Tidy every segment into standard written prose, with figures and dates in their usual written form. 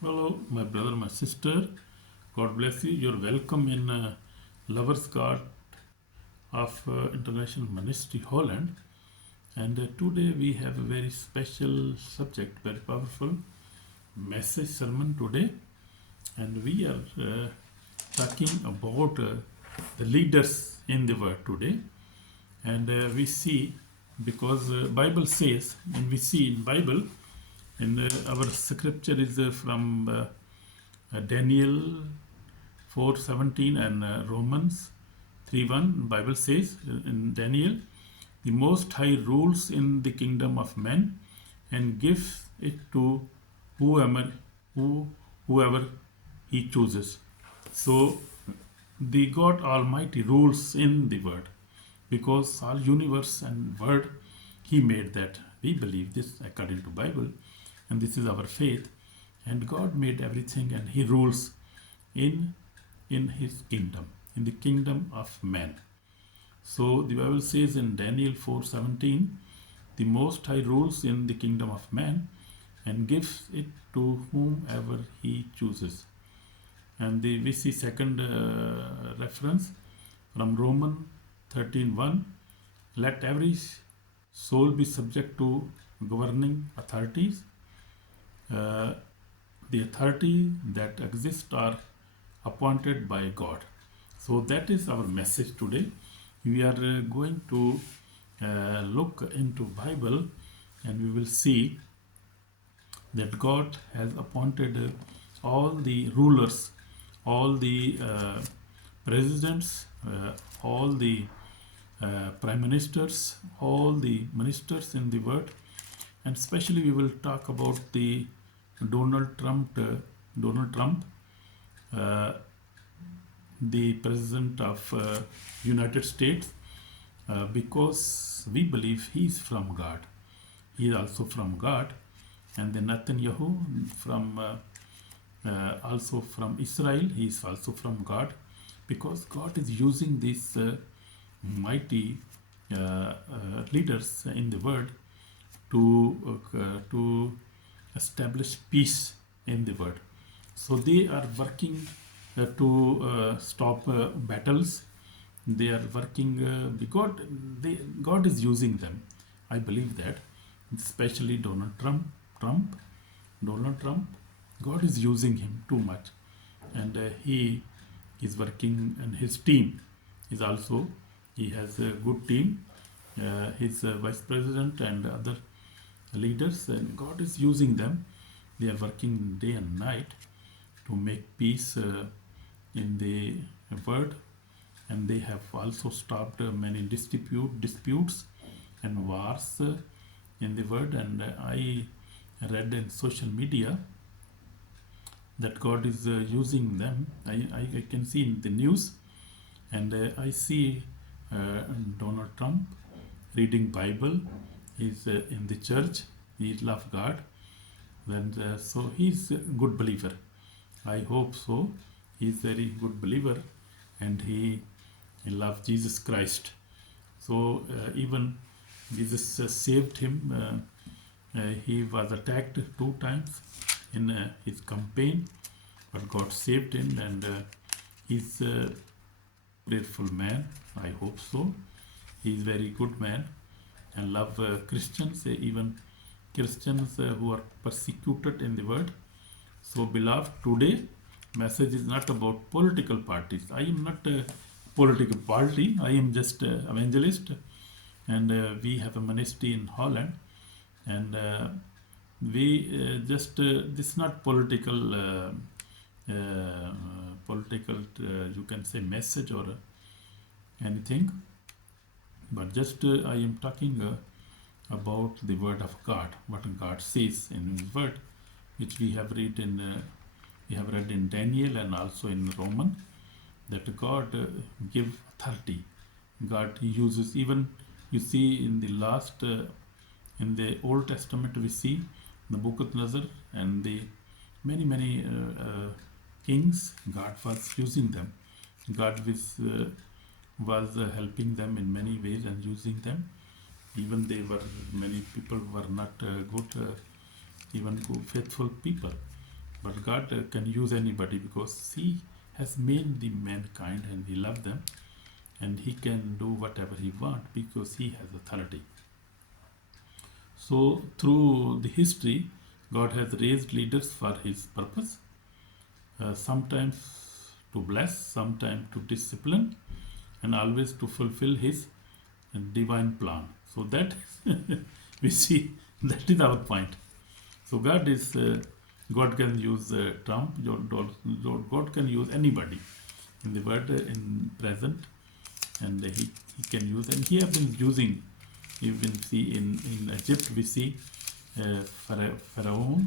Hello, my brother, my sister. God bless you. You're welcome in Lovers God of International Ministry, Holland. And today we have a very special subject, very powerful message sermon today. And we are talking about the leaders in the word today. And we see, because Bible says, and we see in Bible, and our scripture is from Daniel 4:17 and Romans 3:1. Bible says in Daniel, the Most High rules in the kingdom of men and gives it to whoever, whoever he chooses. So the God Almighty rules in the Word, because all universe and Word He made that. We believe this according to Bible, and this is our faith. And God made everything, and He rules in His kingdom, in the kingdom of man. So the Bible says in Daniel 4:17, the Most High rules in the kingdom of man and gives it to whomever He chooses. And we see second reference from Romans 13:1. Let every soul be subject to governing authorities. The authority that exists are appointed by God. So that is our message today. We are going to look into Bible, and we will see that God has appointed all the rulers, all the presidents, all the prime ministers, all the ministers in the world, and especially we will talk about the Donald Trump, the president of United States, because we believe he is from God. He is also from God, and the Netanyahu from also from Israel. He is also from God, because God is using these mighty leaders in the world to establish peace in the world. So they are working to stop battles. They are working because God is using them. I believe that, especially Donald Trump. Donald Trump, God is using him too much, and he is working, and his team is also. He has a good team. His vice president and other leaders, and God is using them. They are working day and night to make peace in the world, and they have also stopped many disputes and wars in the world. And I read in social media that God is using them. I can see in the news, and I see Donald Trump reading Bible. He's in the church. He loves God, and so he's a good believer. I hope so. He's very good believer, and he loves Jesus Christ. So even Jesus saved him. He was attacked 2 times in his campaign, but God saved him, and he's a prayerful man. I hope so. He's very good man and love Christians, even Christians who are persecuted in the world. So beloved, today message is not about political parties. I am not a political party. I am just an evangelist, and we have a ministry in Holland, and we just this is not political you can say message or anything, but just I am talking about the word of God, what God says in His word, which we have read in Daniel and also in Roman, that God give authority. God uses, even you see in the last in the Old Testament, we see the Nebuchadnezzar and the many kings. God was using them. God was helping them in many ways and using them. Even many people were not good, even good, faithful people. But God can use anybody because He has made the mankind and He loves them, and He can do whatever He wants because He has authority. So through the history, God has raised leaders for His purpose, sometimes to bless, sometimes to discipline, and always to fulfill His divine plan. So that we see that is our point. So God can use Trump. God can use anybody in the world in present, and he can use, and He have been using. You will see in Egypt we see Pharaoh.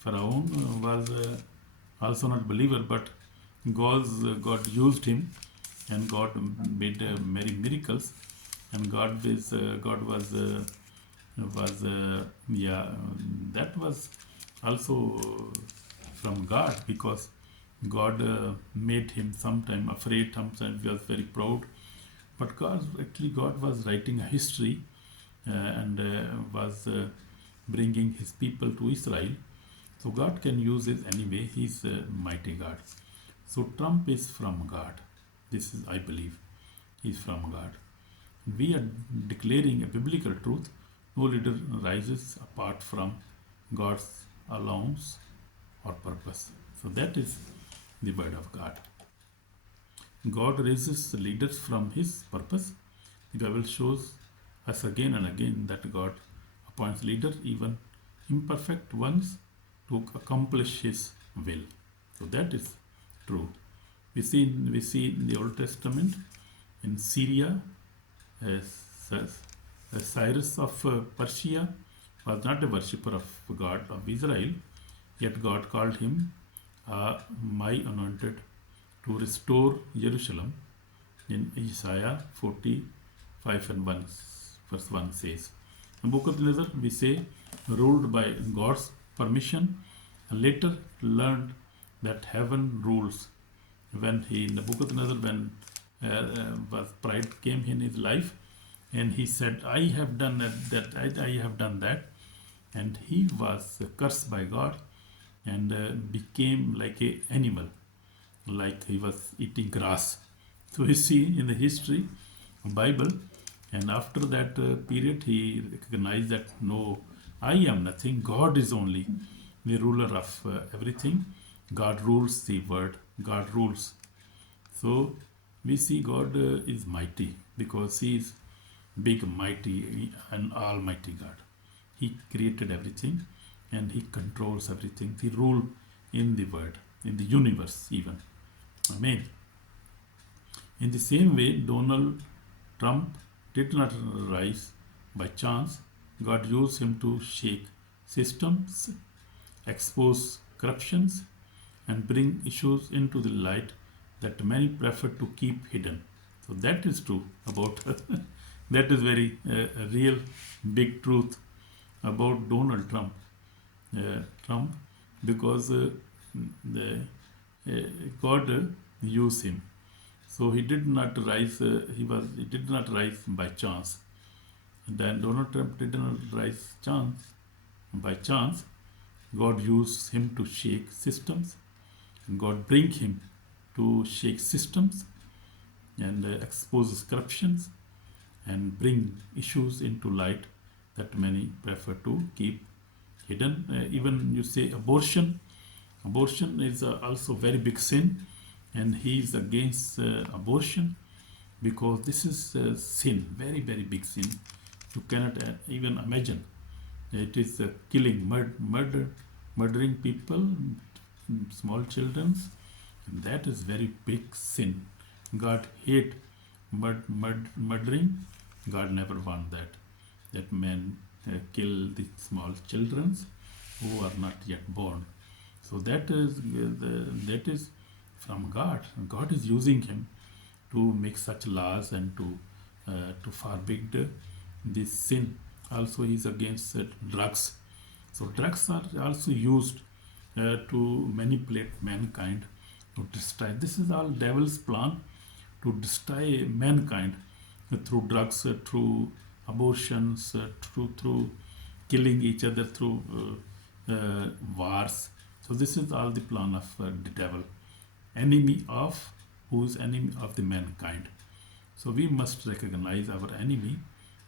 Pharaoh was also not believer, but God used him, and God made many miracles, and God was yeah, that was also from God, because God made him sometime afraid, sometimes he was very proud, but God was writing a history, and was bringing His people to Israel. So God can use it anyway. He's a mighty God. So Trump is from God. This is, I believe, he's from God. We are declaring a biblical truth. No leader rises apart from God's allowance or purpose. So that is the word of God. God raises leaders from His purpose. The Bible shows us again and again that God appoints leaders, even imperfect ones, to accomplish His will. So that is true. We see in the Old Testament in Syria, Cyrus of Persia was not a worshipper of God of Israel, yet God called him my anointed to restore Jerusalem. In Isaiah 45 and 1, verse 1 says. Nebuchadnezzar, we say, ruled by God's permission, and later learned that heaven rules. When Nebuchadnezzar, when pride came in his life, and he said, I have done that, I have done that, and he was cursed by God, and became like an animal, like he was eating grass. So we see in the history of Bible, and after that period, he recognized that no, I am nothing. God is only the ruler of everything. God rules the world. God rules. So we see God is mighty because He is big, mighty, and almighty God. He created everything, and He controls everything. He rules in the world, in the universe even. Amen. In the same way, Donald Trump did not rise by chance. God used him to shake systems, expose corruptions, and bring issues into the light that many prefer to keep hidden. So that is true about that is very real, big truth about Donald Trump. Trump, because God used him. So he did not rise. He did not rise by chance. Then Donald Trump did not rise by chance. God used him to shake systems, and God bring him to shake systems and exposes corruptions and bring issues into light that many prefer to keep hidden. Even you say abortion. Abortion is also very big sin, and he is against abortion because this is sin, very very big sin. You cannot even imagine. It is killing, murdering people, small children, and that is very big sin. God hate murdering. God never want that men kill the small children who are not yet born. So that is from God. God is using him to make such laws and to forbid this sin. Also, he is against drugs. So drugs are also used to manipulate mankind, to destroy. This is all devil's plan to destroy mankind through drugs, through abortions, through killing each other, through wars. So this is all the plan of the devil, enemy of who is enemy of the mankind. So we must recognize our enemy,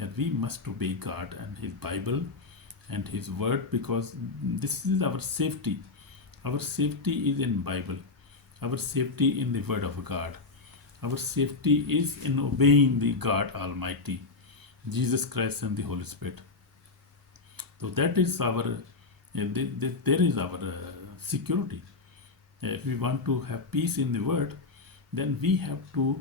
and we must obey God and His Bible and His Word, because this is our safety. Our safety is in Bible. Our safety in the Word of God. Our safety is in obeying the God Almighty, Jesus Christ and the Holy Spirit. So that is our, there is our security. If we want to have peace in the Word, then we have to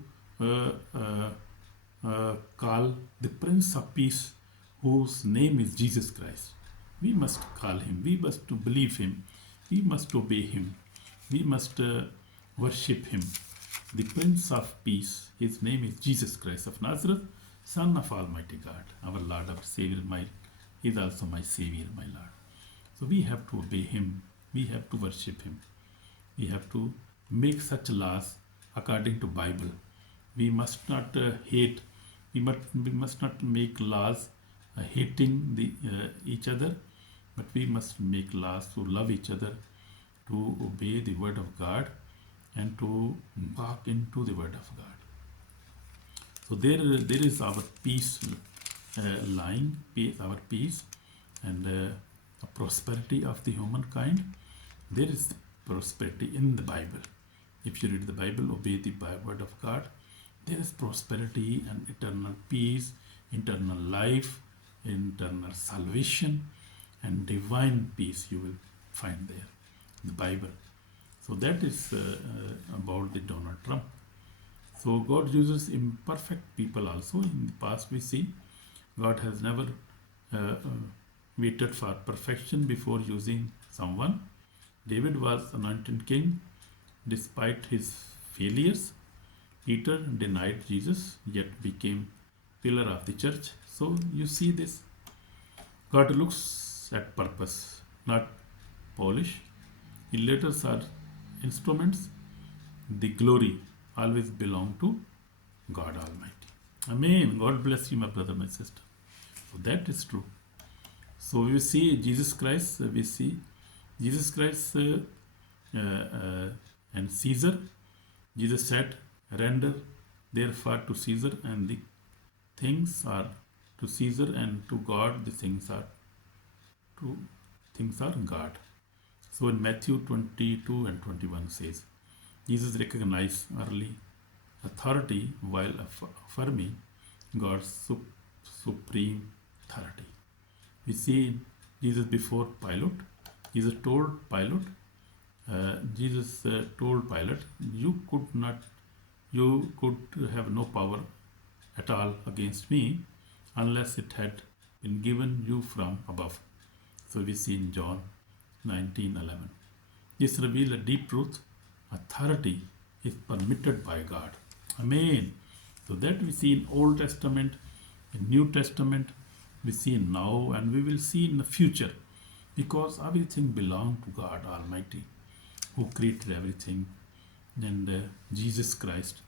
call the Prince of Peace, whose name is Jesus Christ. We must call Him. We must to believe Him. We must obey Him. We must worship Him. The Prince of Peace, His name is Jesus Christ of Nazareth, Son of Almighty God, our Lord, our Savior, He is also my Savior, my Lord. So we have to obey Him. We have to worship Him. We have to make such laws according to Bible. We must not hate. We must not make laws hating each other, but we must make laws to love each other, to obey the Word of God, and to walk into the Word of God. So there is our peace lying, our peace, and prosperity of the humankind. There is prosperity in the Bible. If you read the Bible, obey the Word of God, there is prosperity and eternal peace, eternal life, eternal salvation, and divine peace you will find there in the Bible. So that is about the Donald Trump. So God uses imperfect people also. In the past we see God has never waited for perfection before using someone. David was anointed king despite his failures. Peter denied Jesus yet became pillar of the church. So you see this. God looks at purpose, not polish. Letters are instruments. The glory always belong to God Almighty. Amen. God bless you, my brother, my sister. So that is true. So we see Jesus Christ, we see Jesus Christ and Caesar. Jesus said, render therefore to Caesar, and the things are to Caesar, and to God the things are God. So in Matthew 22 and 21 says, Jesus recognized early authority while affirming God's supreme authority. We see Jesus before Pilate. Jesus told Pilate, you could have no power at all against me unless it had been given you from above. So we see in John 19:11. This reveals a deep truth. Authority is permitted by God. Amen. So that we see in Old Testament, in New Testament, we see now, and we will see in the future, because everything belongs to God Almighty, who created everything, and Jesus Christ,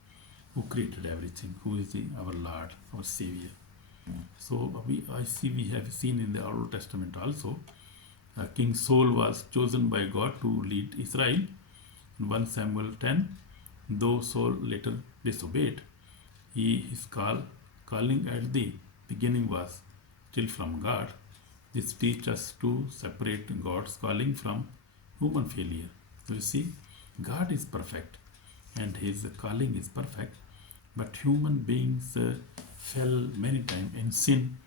who created everything, who is our Lord, our Savior. So we have seen in the Old Testament also, King Saul was chosen by God to lead Israel. In 1 Samuel 10, though Saul later disobeyed, his calling at the beginning was still from God. This teaches us to separate God's calling from human failure. So you see, God is perfect and His calling is perfect, but human beings fell many times in sin.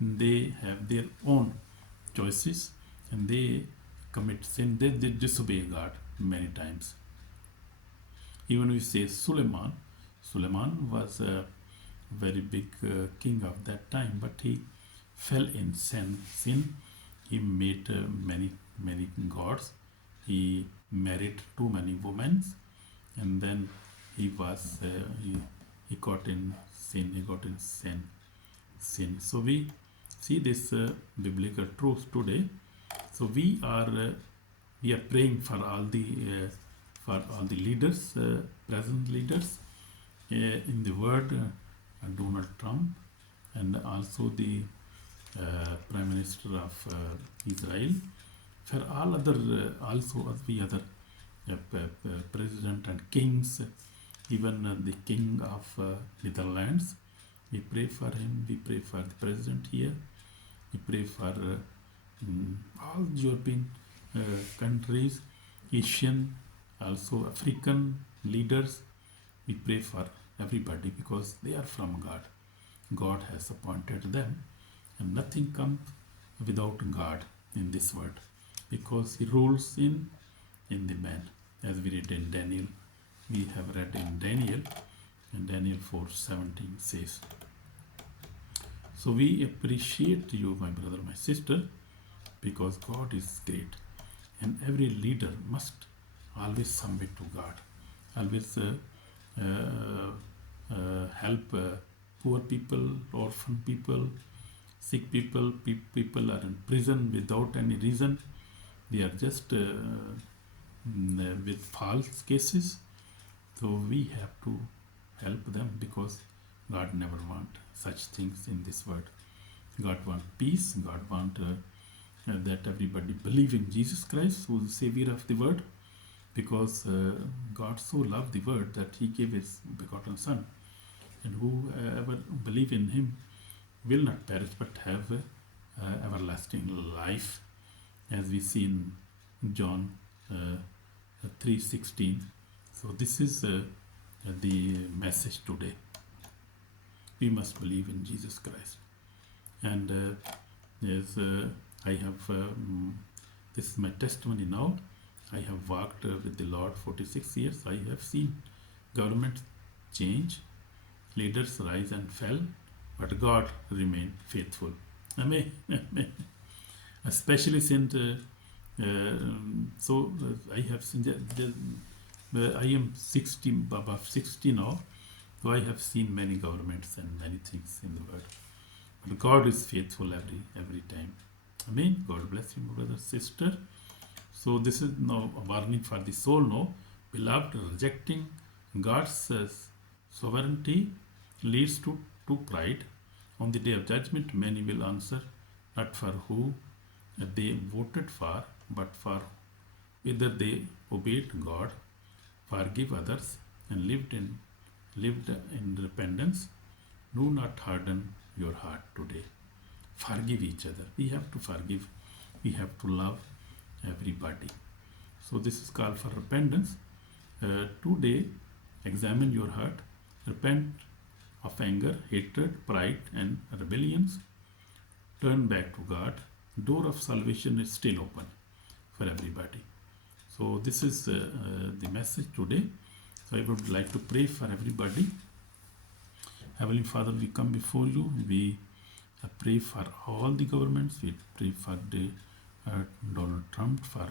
They have their own choices and they commit sin. They disobey God many times. Even we say Suleiman was a very big king of that time, but he fell in sin. He made many gods. He married too many women, and then he got in sin. He got in sin. So we see this biblical truth today. So we are praying for all the leaders, present leaders in the world, Donald Trump, and also the Prime Minister of Israel, For all other, also as we other president and kings, even the king of Netherlands, we pray for him. We pray for the president here. We pray for all European countries, Asian, also African leaders. We pray for everybody because they are from God. God has appointed them, and nothing comes without God in this world, because He rules in the man. As we read in Daniel, we have read in Daniel, and Daniel 4:17 says. So we appreciate you, my brother, my sister, because God is great, and every leader must always submit to God, always help poor people, orphan people, sick people, people are in prison without any reason. They are just with false cases. So we have to help them, because God never want such things in this world. God want peace. God want that everybody believe in Jesus Christ, who is the Savior of the world, because God so loved the world that He gave His begotten Son, and whoever believe in Him will not perish but have everlasting life, as we see in John 3:16. So this is the message today. We must believe in Jesus Christ. And as I have, this is my testimony now. I have walked with the Lord 46 years. I have seen governments change, leaders rise and fell, but God remained faithful. Amen. Amen. Especially since I have seen I am 60, above 60 now, so I have seen many governments and many things in the world. But God is faithful every time. Amen. God bless you, my brother, sister. So this is now a warning for the soul now. Beloved, rejecting God's sovereignty leads to pride. On the day of judgment, many will answer not for who they voted for, but for whether they obeyed God, forgive others, and lived in repentance. Do not harden your heart today. Forgive each other. We have to forgive. We have to love everybody. So this is called for repentance. Today, examine your heart. Repent of anger, hatred, pride, and rebellions. Turn back to God. Door of salvation is still open for everybody. So this is the message today. So I would like to pray for everybody. Heavenly Father, we come before you. We pray for all the governments. We pray for the Donald Trump, for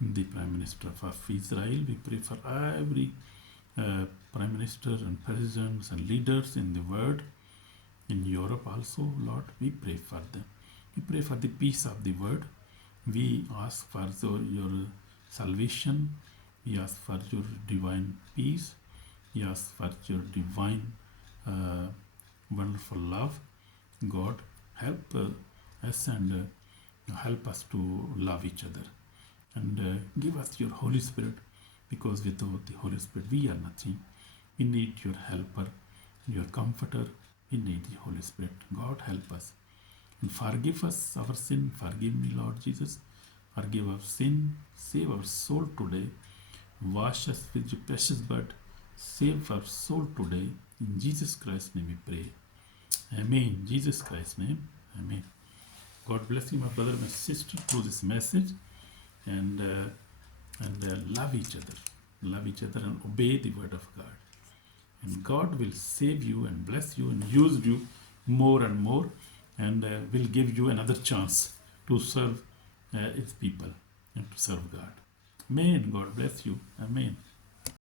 the Prime Minister of Israel. We pray for every Prime Minister and presidents and leaders in the world, in Europe also, Lord. We pray for them. We pray for the peace of the world. We ask for your salvation. We ask for your divine peace. We ask for your divine wonderful love. God, help us and help us to love each other. And give us your Holy Spirit, because without the Holy Spirit we are nothing. We need your helper, your comforter. We need the Holy Spirit. God, help us. And forgive us our sin. Forgive me, Lord Jesus. Forgive our sin. Save our soul today. Wash us with your precious blood. Save our soul today. In Jesus Christ's name we pray. Amen. In Jesus Christ's name. Amen. God bless you, my brother, my sister, through this message. And love each other. Love each other and obey the word of God. And God will save you and bless you and use you more and more, and will give you another chance to serve His people and to serve God. Amen. God bless you. Amen.